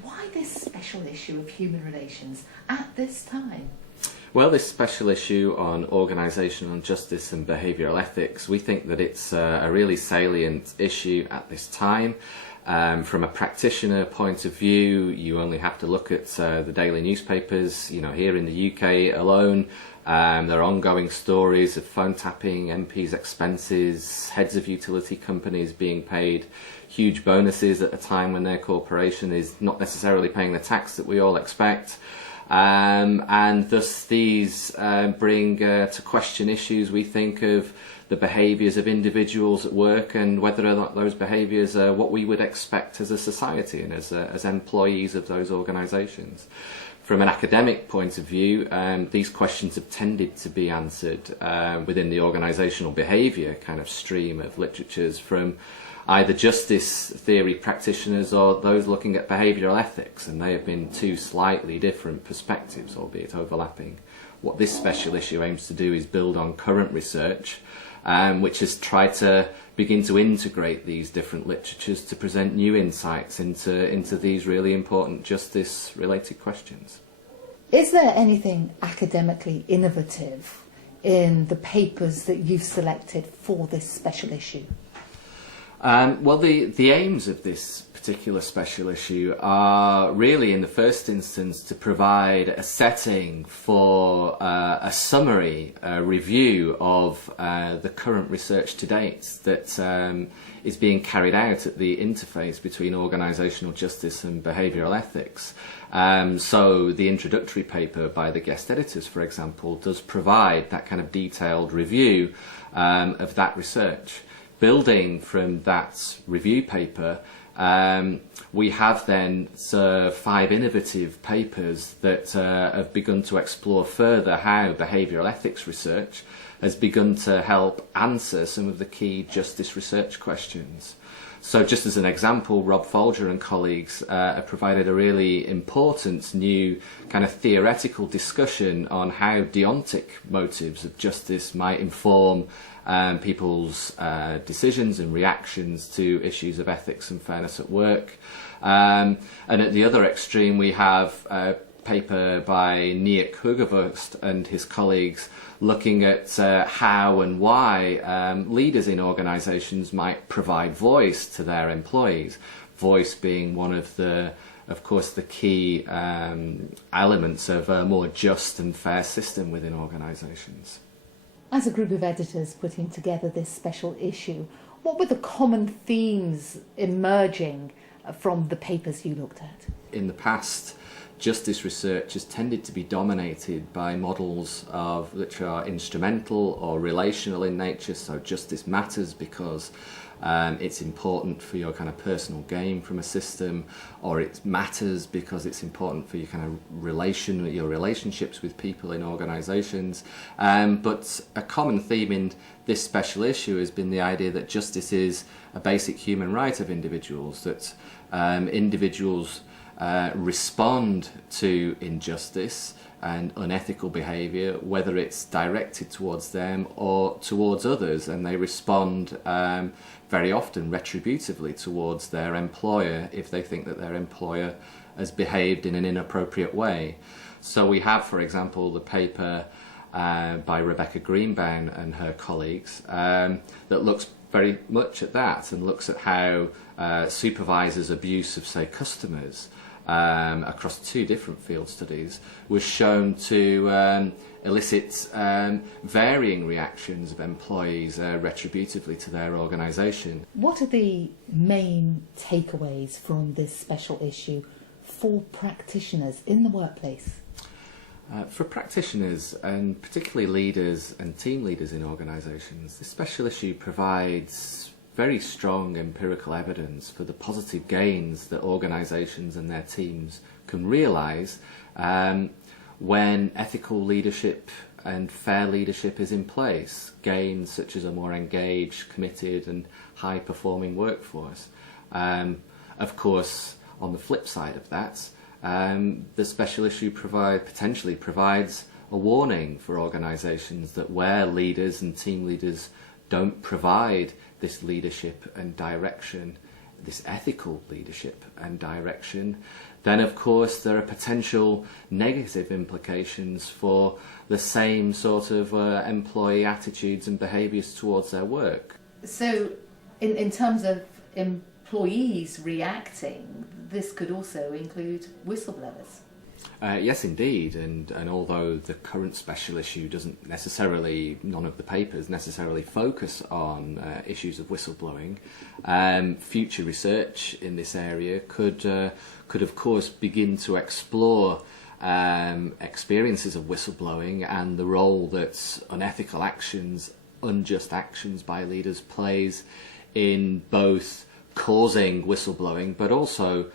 Why this special issue of human relations at this time? Well, this special issue on organisational justice and behavioural ethics, we think that it's a really salient issue at this time. From a practitioner point of view, you only have to look at the daily newspapers. You know, here in the UK alone, there are ongoing stories of phone tapping, MPs' expenses, heads of utility companies being paid huge bonuses at a time when their corporation is not necessarily paying the tax that we all expect. And thus these bring to question issues, we think, of the behaviours of individuals at work and whether or not those behaviours are what we would expect as a society and as employees of those organisations. From an academic point of view, these questions have tended to be answered within the organisational behaviour kind of stream of literatures from either justice theory practitioners or those looking at behavioural ethics, and they have been two slightly different perspectives, albeit overlapping. What this special issue aims to do is build on current research, which has tried to begin to integrate these different literatures to present new insights into these really important justice-related questions. Is there anything academically innovative in the papers that you've selected for this special issue? Well, the aims of this particular special issue are really, in the first instance, to provide a setting for a summary, review of the current research to date that is being carried out at the interface between organisational justice and behavioural ethics. So the introductory paper by the guest editors, for example, does provide that kind of detailed review of that research. Building from that review paper, we have then 5 innovative papers that have begun to explore further how behavioural ethics research has begun to help answer some of the key justice research questions. So just as an example, Rob Folger and colleagues have provided a really important new kind of theoretical discussion on how deontic motives of justice might inform people's decisions and reactions to issues of ethics and fairness at work. And at the other extreme, we have a paper by Niek Hugevust and his colleagues looking at how and why leaders in organisations might provide voice to their employees. Voice being one of course, the key elements of a more just and fair system within organisations. As a group of editors putting together this special issue, what were the common themes emerging from the papers you looked at? In the past, justice research has tended to be dominated by models which are instrumental or relational in nature, so justice matters because it's important for your kind of personal gain from a system, or it matters because it's important for your kind of your relationships with people in organisations. But a common theme in this special issue has been the idea that justice is a basic human right of individuals, that individuals respond to injustice and unethical behaviour, whether it's directed towards them or towards others, and they respond very often retributively towards their employer if they think that their employer has behaved in an inappropriate way. So we have, for example, the paper by Rebecca Greenbaum and her colleagues that looks very much at that and looks at how supervisors' abuse of, say, customers across 2 different field studies was shown to elicit varying reactions of employees retributively to their organisation. What are the main takeaways from this special issue for practitioners in the workplace? For practitioners, and particularly leaders and team leaders in organisations, this special issue provides very strong empirical evidence for the positive gains that organisations and their teams can realise when ethical leadership and fair leadership is in place. Gains such as a more engaged, committed and high-performing workforce. Of course, on the flip side of that, the special issue potentially provides a warning for organisations that where leaders and team leaders don't provide this leadership and direction, this ethical leadership and direction, then of course there are potential negative implications for the same sort of employee attitudes and behaviours towards their work. So in terms of employees reacting, this could also include whistleblowers. Yes, indeed, and although the current special issue doesn't necessarily, none of the papers necessarily focus on issues of whistleblowing, future research in this area could of course begin to explore experiences of whistleblowing and the role that unethical actions, unjust actions by leaders plays in both causing whistleblowing but also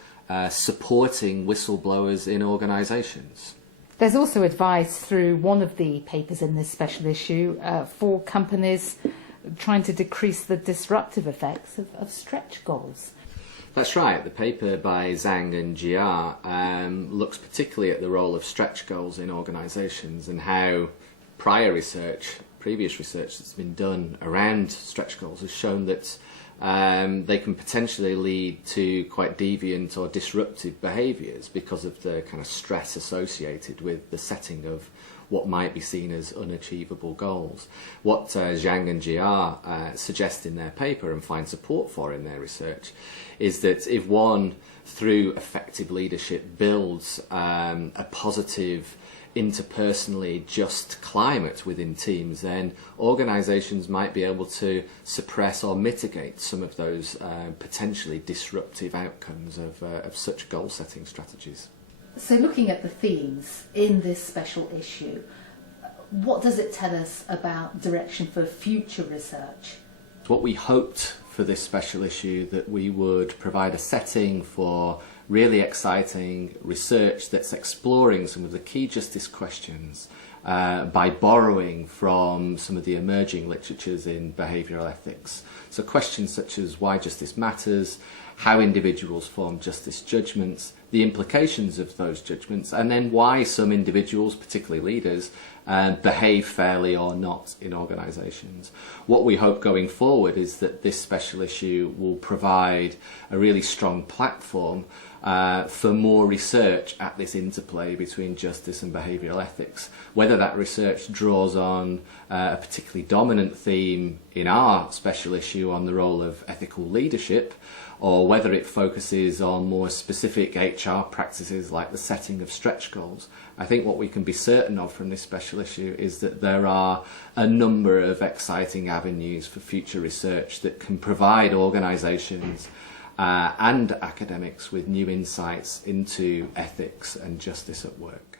supporting whistleblowers in organisations. There's also advice through one of the papers in this special issue for companies trying to decrease the disruptive effects of stretch goals. That's right. The paper by Zhang and Jia looks particularly at the role of stretch goals in organisations and how previous research that's been done around stretch goals has shown that they can potentially lead to quite deviant or disruptive behaviours because of the kind of stress associated with the setting of what might be seen as unachievable goals. What Zhang and Jia suggest in their paper and find support for in their research is that if one, through effective leadership, builds a positive interpersonally just climate within teams, then organisations might be able to suppress or mitigate some of those potentially disruptive outcomes of such goal-setting strategies. So looking at the themes in this special issue, what does it tell us about direction for future research? What we hoped for this special issue, that we would provide a setting for really exciting research that's exploring some of the key justice questions by borrowing from some of the emerging literatures in behavioural ethics. So questions such as why justice matters, how individuals form justice judgments, the implications of those judgments, and then why some individuals, particularly leaders, behave fairly or not in organisations. What we hope going forward is that this special issue will provide a really strong platform for more research at this interplay between justice and behavioural ethics. Whether that research draws on a particularly dominant theme in our special issue on the role of ethical leadership, or whether it focuses on more specific HR practices like the setting of stretch goals, I think what we can be certain of from this special issue is that there are a number of exciting avenues for future research that can provide organisations and academics with new insights into ethics and justice at work.